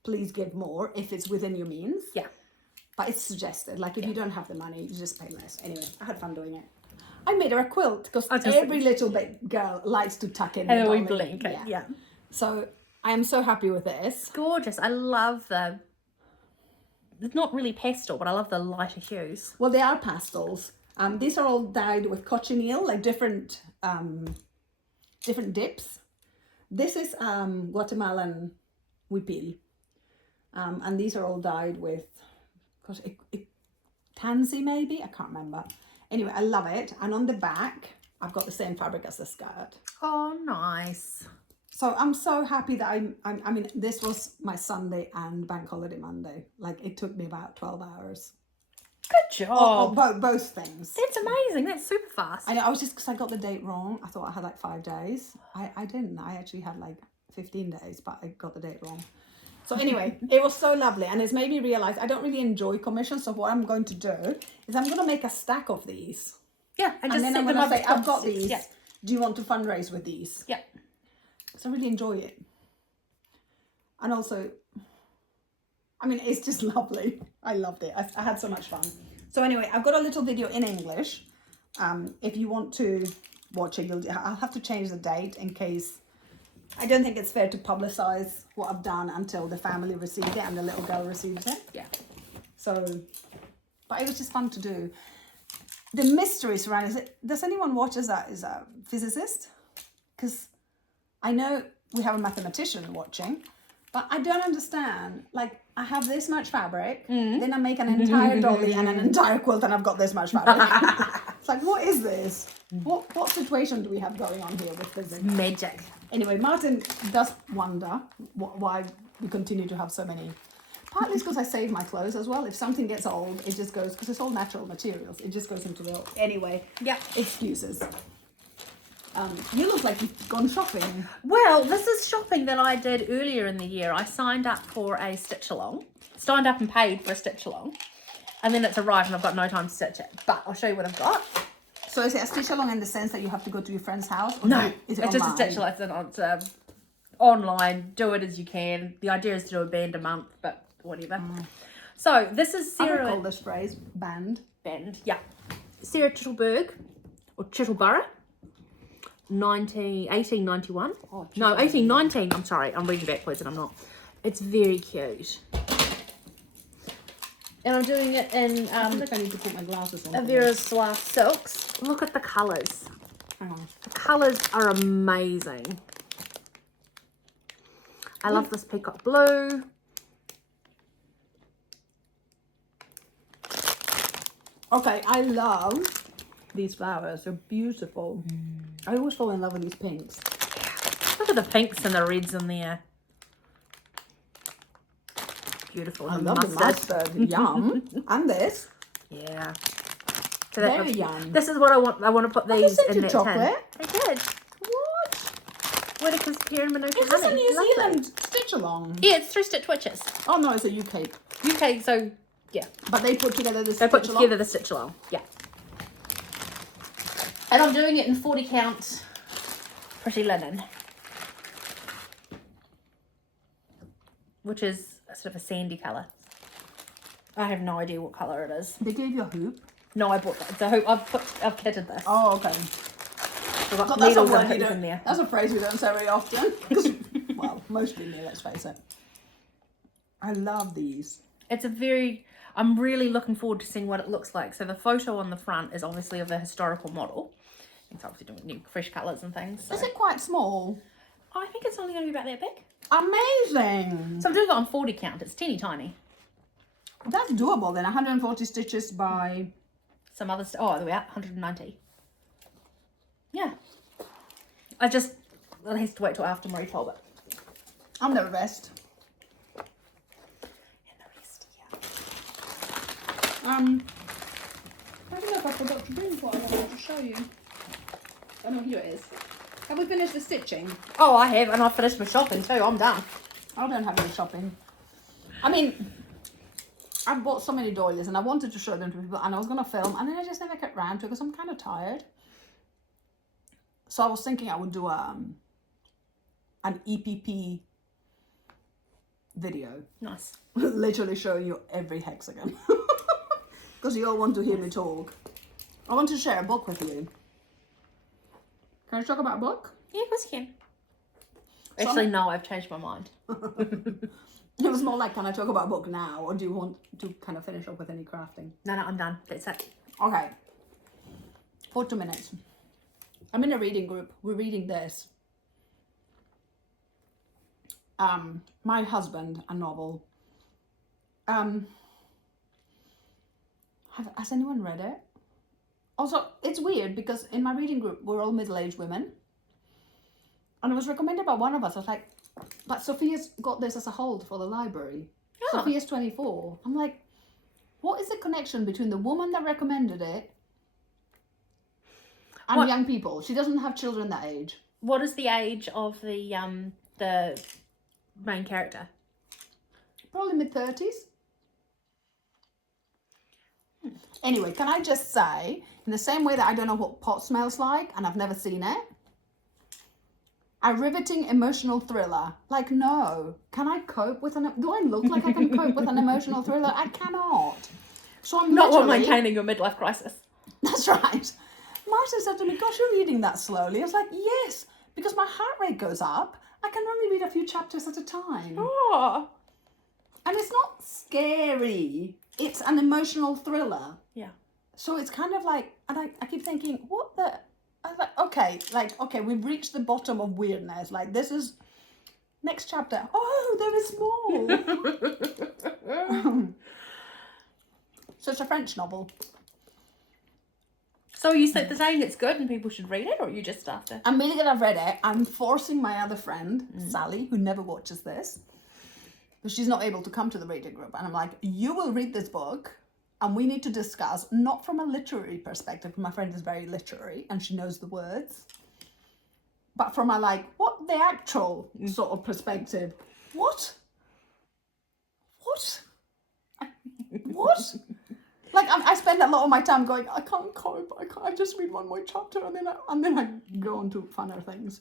please give more if it's within your means. Yeah. But it's suggested. Like if you don't have the money, you just pay less. Anyway, I had fun doing it. I made her a quilt because every little bit girl likes to tuck in. And we blanket. Yeah. So I am so happy with this. It's gorgeous. I love it's not really pastel, but I love the lighter hues. Well, they are pastels. These are all dyed with cochineal, like different dips. This is Guatemalan huipil. And these are all dyed with, tansy maybe? I can't remember. Anyway, I love it. And on the back, I've got the same fabric as the skirt. Oh, nice. So I'm so happy that I mean, this was my Sunday and Bank Holiday Monday. Like, it took me about 12 hours. Good job. Both things. That's amazing. That's super fast. I know, I was just, because I got the date wrong. I thought I had like 5 days. I didn't. I actually had like 15 days, but I got the date wrong. So anyway, it was so lovely. And it's made me realize I don't really enjoy commissions. So what I'm going to do is I'm going to make a stack of these. Yeah. And just then I'm going to say, I've got these. Yeah. Do you want to fundraise with these? Yeah. So I really enjoy it. And also, I mean, it's just lovely. I loved it. I had so much fun. So anyway, I've got a little video in English. If you want to watch it, I'll have to change the date in case. I don't think it's fair to publicize what I've done until the family received it and the little girl received it. Yeah. So, but it was just fun to do. The mystery surrounding it. Does anyone watch as a physicist? Because I know we have a mathematician watching, but I don't understand. Like, I have this much fabric, then I make an entire dolly and an entire quilt, and I've got this much fabric. It's like, what is this? What situation do we have going on here with physics? Magic. Anyway, Martin does wonder why we continue to have so many. Partly it's because I save my clothes as well. If something gets old, it just goes, because it's all natural materials, it just goes into the old. Anyway, yeah, excuses. You look like you've gone shopping. Well, this is shopping that I did earlier in the year. I signed up for a stitch along. Signed up and paid for a stitch along. And then it's arrived and I've got no time to stitch it. But I'll show you what I've got. So is it a stitch along in the sense that you have to go to your friend's house? Or no, is it's just a stitch along. It's online. Do it as you can. The idea is to do a band a month, but whatever. So this is Sarah. I call this phrase band. Band, yeah. Sarah Chittleberg, or Chittleborough. 1891. Oh, no, 1819. I'm sorry, I'm reading backwards and I'm not. It's very cute. And I'm doing it in I feel like I need to put my glasses on. Avera Soif silks. Look at the colours. Hang on. The colours are amazing. I love this peacock blue. Okay, I love these flowers. They're beautiful. I always fall in love with these pinks. Look at the pinks and the reds in there. Beautiful. I And love the mustard. Yum. And this. Yeah. So Very yum. This is what I want. I want to put Have these they in sent you that chocolate? tin. I did. What? Whitaker's Pear and Manuka Is this a honey. New Lovely. Zealand stitch along? Yeah, it's 3 Stitch Witches. Oh no, it's a UK. UK, so yeah. But they put together this They put stitch together along? the stitch along. Yeah. And I'm doing it in 40 count Pretty Linen. Which is a sort of a sandy colour. I have no idea what colour it is. They gave you a hoop. No, I bought that. The hoop. I've kitted this. Oh, okay. I've got But that's a needles word and you hoops don't. in there. That's a phrase we don't say very often. 'Cause, well, mostly me. Let's face it. I love these. It's a very. I'm really looking forward to seeing what it looks like. So the photo on the front is obviously of a historical model. It's obviously doing new fresh colours and things. So. Is it quite small? I think it's only going to be about that big. Amazing. So I'm doing it on 40 count. It's teeny tiny. That's doable then. 140 stitches by. Some other stuff. Oh, there we are. 190. Yeah. I just. Well, it has to wait till after Marie told it. I'm the rest. And the rest, yeah. I don't know if I forgot to bring what I wanted to show you. Oh no, here it is. Have we finished the stitching? Oh, I have, and I've finished my shopping too. I'm done. I don't have any shopping. I mean, I bought so many doilies and I wanted to show them to people and I was going to film and then I just never got round to it because I'm kind of tired. So I was thinking I would do an EPP video. Nice. Literally showing you every hexagon. Because you all want to hear me talk. I want to share a book with you. Can I talk about a book? Yeah, of course you can. Actually, no, I've changed my mind. It was more like, can I talk about a book now, or do you want to kind of finish up with any crafting? No, I'm done. That's it. Okay. 40 minutes. I'm in a reading group. We're reading this. My Husband, a novel. Has anyone read it? Also, it's weird because in my reading group, we're all middle-aged women. And it was recommended by one of us. I was like, but Sophia's got this as a hold for the library. Oh. Sophia's 24. I'm like, what is the connection between the woman that recommended it and young people? She doesn't have children that age. What is the age of the main character? Probably mid-30s. Anyway, can I just say, in the same way that I don't know what pot smells like and I've never seen it, a riveting emotional thriller. Like, no. Can I cope with do I look like I can cope with an emotional thriller? I cannot. So I'm Not while literally... maintaining your midlife crisis. That's right. Martin said to me, gosh, you're reading that slowly. I was like, yes, because my heart rate goes up. I can only read a few chapters at a time. Oh. And it's not scary. It's an emotional thriller. Yeah. So it's kind of like, and I keep thinking, what the... I was like, okay, we've reached the bottom of weirdness. Like, this is... Next chapter. Oh, there is more. So it's a French novel. So you said the saying it's good and people should read it, or you just after? I'm really glad I've read it. I'm forcing my other friend, Sally, who never watches this, because she's not able to come to the reading group. And I'm like, you will read this book and we need to discuss, not from a literary perspective, because my friend is very literary and she knows the words, but from a like, what the actual sort of perspective. What? Like, I spend a lot of my time going, I can't cope, I just read one more chapter and then I go on to funner things.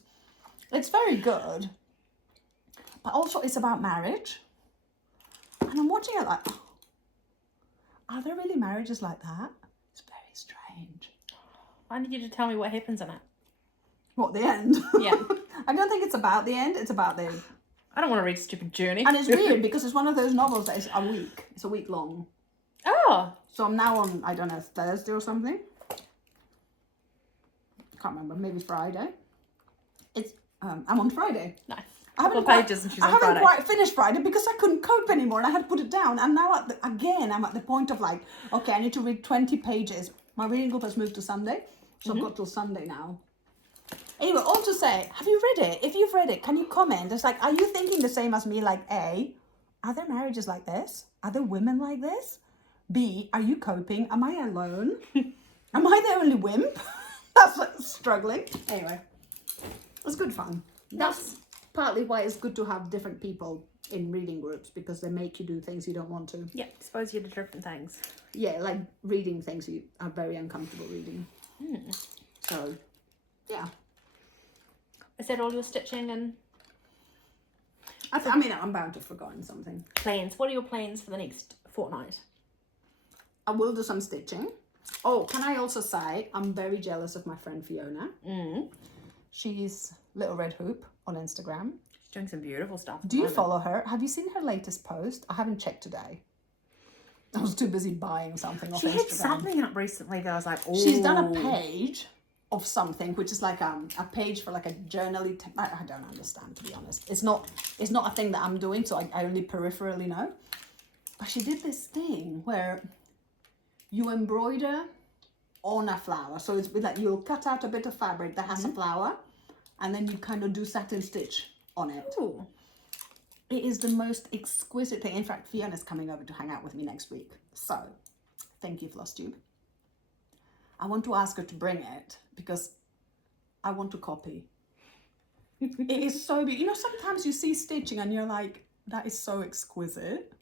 It's very good. But also it's about marriage. And I'm watching it like, are there really marriages like that? It's very strange. I need you to tell me what happens in it. What, the end? Yeah. I don't think it's about the end, it's about the... I don't want to read Stupid Journey. And it's weird because it's one of those novels that is a week. It's a week long. Oh. So I'm now on, I don't know, Thursday or something. Can't remember, maybe Friday. I'm on Friday. Nice. I Couple of pages and she's on haven't Friday. quite finished Friday because I couldn't cope anymore and I had to put it down. And now, I'm at the point of like, okay, I need to read 20 pages My reading group has moved to Sunday, so I've got till Sunday now. Anyway, all to say, have you read it? If you've read it, can you comment? It's like, are you thinking the same as me? Like, A, are there marriages like this? Are there women like this? B, are you coping? Am I alone? Am I the only wimp that's like, struggling? Anyway, it's good fun. That's partly why it's good to have different people in reading groups, because they make you do things you don't want to. Yeah, expose you to different things. Yeah, like reading things you are very uncomfortable reading. So, yeah. Is that all your stitching and I mean, I'm bound to have forgotten something. plans? What are your plans for the next fortnight? I will do some stitching. Oh, can I also say, I'm very jealous of my friend Fiona. She's Little Red Hoop on Instagram. She's doing some beautiful stuff. Do you follow her? Have you seen her latest post? I haven't checked today. I was too busy buying something off Instagram. She had something up recently that I was like, oh. She's done a page of something, which is like a page for like a journaly. I don't understand, to be honest. It's not a thing that I'm doing, so I only peripherally know. But she did this thing where you embroider on a flower. So it's like you'll cut out a bit of fabric that has a flower, and then you kind of do satin stitch on it. Ooh. It is the most exquisite thing. In fact, Fiona's coming over to hang out with me next week. So, thank you, Flosstube. I want to ask her to bring it because I want to copy. It is so beautiful. You know, sometimes you see stitching and you're like, that is so exquisite.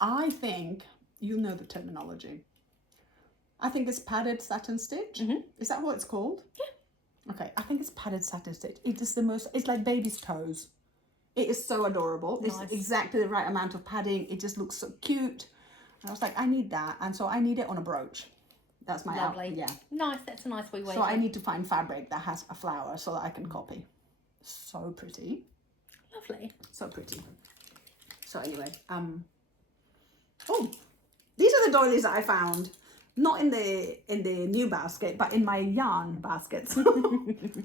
I think, you know the terminology. I think it's padded satin stitch. Is that what it's called? Yeah. Okay, I think it's padded satin stitch. It is the most, it's like baby's toes. It is so adorable. Nice. It's exactly the right amount of padding. It just looks so cute. And I was like, I need that. And so I need it on a brooch. That's my Lovely. yeah. Nice, that's a nice wee way. So I need to find fabric that has a flower so that I can copy. So pretty. Lovely. So pretty. So anyway, oh, these are the doilies that I found. Not in the new basket, but in my yarn baskets.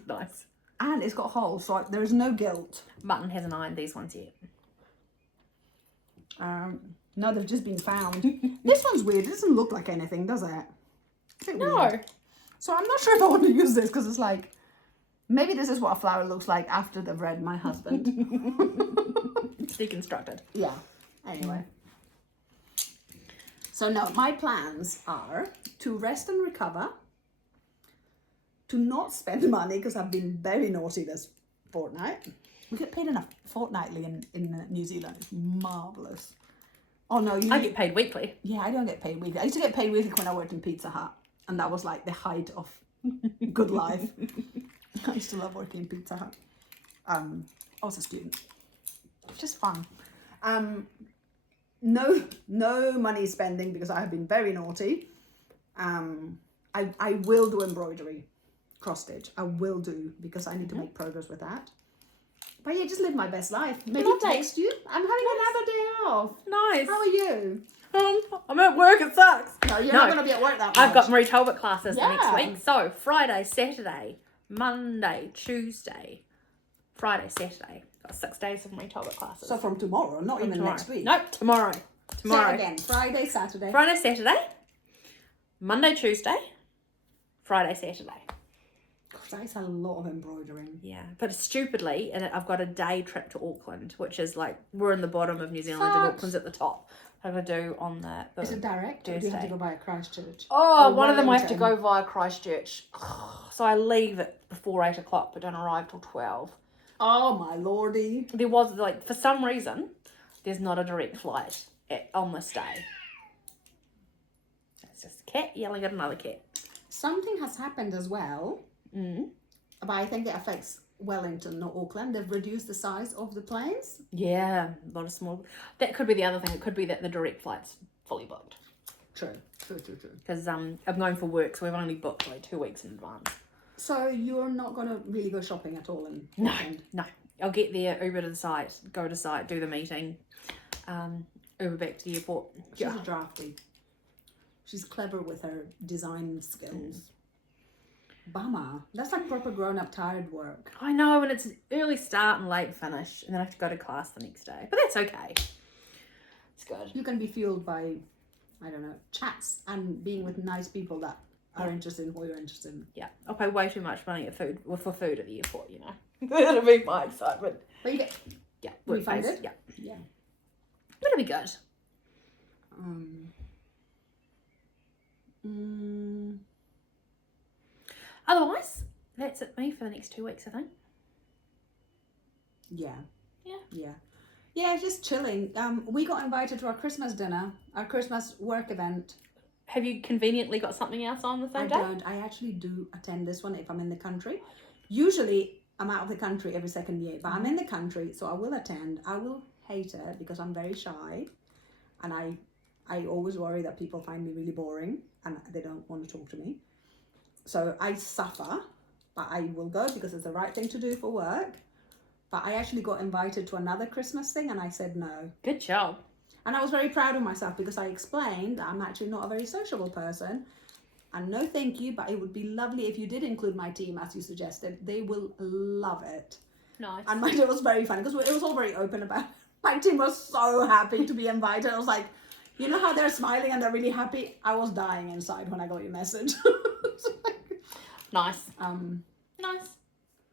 Nice. And it's got holes, so there is no guilt. Mutton hasn't ironed these ones yet. No, they've just been found. This one's weird. It doesn't look like anything, does it? A bit No. weird. So I'm not sure if I want to use this because it's like, maybe this is what a flower looks like after they've read My Husband. It's deconstructed. Yeah. Anyway. So no, my plans are to rest and recover, to not spend money because I've been very naughty this fortnight. We get paid enough fortnightly in New Zealand. It's marvellous. Oh no, I get paid weekly. Yeah, I don't get paid weekly. I used to get paid weekly when I worked in Pizza Hut, and that was like the height of good life. I used to love working in Pizza Hut. I was a student. Just fun. No money spending because I have been very naughty. I will do embroidery, cross stitch. I will do because I need to make progress with that. But yeah, just live my best life. Maybe text you. I'm having another day off. Nice. How are you? I'm at work, it sucks. No, you're not going to be at work that much. I've got Marie Talbot classes the next Yeah. week. So Friday, Saturday, Monday, Tuesday, Friday, Saturday. Got 6 days of Marie Talbot classes. So from tomorrow, not even tomorrow. next week. Nope, tomorrow. Tomorrow. Say it again. Friday, Saturday. Friday, Saturday, Monday, Tuesday, Friday, Saturday. That is a lot of embroidering. Yeah, but stupidly, and I've got a day trip to Auckland, which is like, we're in the bottom of New Zealand and Auckland's at the top. I'm going to do on the Is it direct? Or do you have to go by a Christchurch? Oh, one of them I have to go via Christchurch. So I leave at before 8 o'clock, but don't arrive till 12. Oh my lordy. There was, like, for some reason, there's not a direct flight on this day. It's just a cat yelling at another cat. Something has happened as well. But I think it affects Wellington, not Auckland. They've reduced the size of the planes. Yeah, a lot of small. That could be the other thing. It could be that the direct flight's fully booked. True. Because I'm going for work, so we've only booked like 2 weeks in advance. So you're not going to really go shopping at all in No, Auckland? no. I'll get there, Uber to the site, go to site, do the meeting, Uber back to the airport. She's a drafty. She's clever with her design skills. Bummer. That's like proper grown-up tired work. I know, and it's an early start and late finish, and then I have to go to class the next day. But that's okay. It's good. You can be fueled by, I don't know, chats and being with nice people that are interested in what you're interested in. Yeah, I'll pay way too much money for food at the airport, you know. That'll be my excitement. But you get refunded? Yeah. Yeah. That'll be good. Otherwise, that's it me for the next 2 weeks, I think. Yeah. Yeah. Yeah. Yeah, just chilling. We got invited to our Christmas dinner, our Christmas work event. Have you conveniently got something else on the same day? I don't. I actually do attend this one if I'm in the country. Usually, I'm out of the country every second year, but I'm in the country, so I will attend. I will hate it because I'm very shy, and I always worry that people find me really boring and they don't want to talk to me. So I suffer, but I will go because it's the right thing to do for work. But I actually got invited to another Christmas thing and I said no. Good job. And I was very proud of myself because I explained that I'm actually not a very sociable person. And no thank you, but it would be lovely if you did include my team as you suggested. They will love it. Nice. And it was very funny because it was all very open about it. My team was so happy to be invited. I was like, you know how they're smiling and they're really happy? I was dying inside when I got your message. Nice. Nice.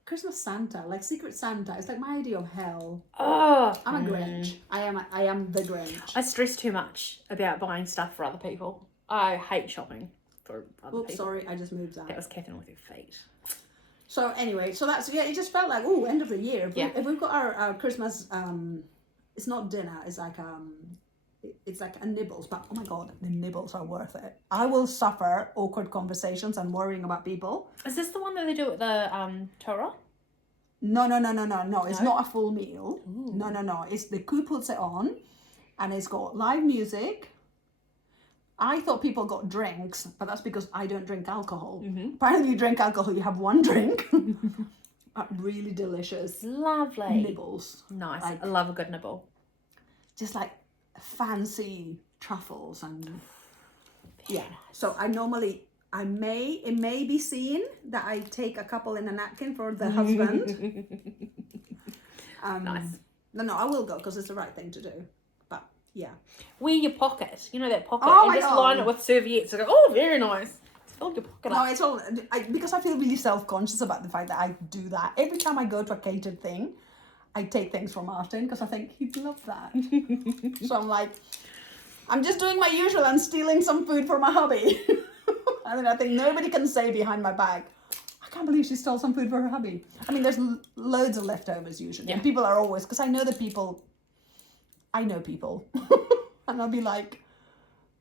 Christmas Santa, like Secret Santa, it's like my idea of hell. Oh, I'm a Grinch. I am the Grinch. I stress too much about buying stuff for other people. I hate shopping for other people. Sorry, I just moved out. That was Catherine with her feet. So anyway, so that's, yeah, it just felt like, end of the year. If we've got our Christmas, it's not dinner, it's like a nibbles, but oh my God, the nibbles are worth it. I will suffer awkward conversations and worrying about people. Is this the one that they do at the Torah? No. It's not a full meal. Ooh. No. It's the coup puts it on, and it's got live music. I thought people got drinks, but that's because I don't drink alcohol. Mm-hmm. Apparently, you drink alcohol, you have one drink. But really delicious. Lovely. Nibbles. Nice. I love a good nibble. Just like fancy truffles and nice. So it may be seen that I take a couple in a napkin for the husband. Nice. No, I will go because it's the right thing to do. But yeah, wear your pocket. You know that pocket, and just line it with serviettes. And go, very nice. Fill your pocket up. No, it's all because I feel really self-conscious about the fact that I do that every time I go to a catered thing. I take things from Martin because I think he'd love that. So I'm like, I'm just doing my usual and stealing some food for my hubby. I mean, I think nobody can say behind my back, I can't believe she stole some food for her hubby. I mean, there's loads of leftovers usually. Yeah. And people are always, because I know people. And I'll be like,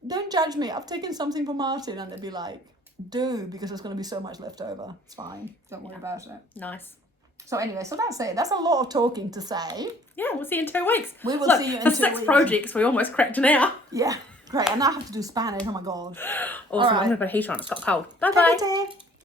don't judge me. I've taken something for Martin. And they'll be like, do, because there's going to be so much left over. It's fine. Don't worry about it. Nice. So anyway, so that's it. That's a lot of talking to say. Yeah, we'll see you in 2 weeks. We will see you in 2 weeks. For 6 projects, we almost cracked an hour. Yeah, great. And I have to do Spanish. Oh my God. Awesome. Right. I'm going to put a heater on. It's got cold. Bye-bye.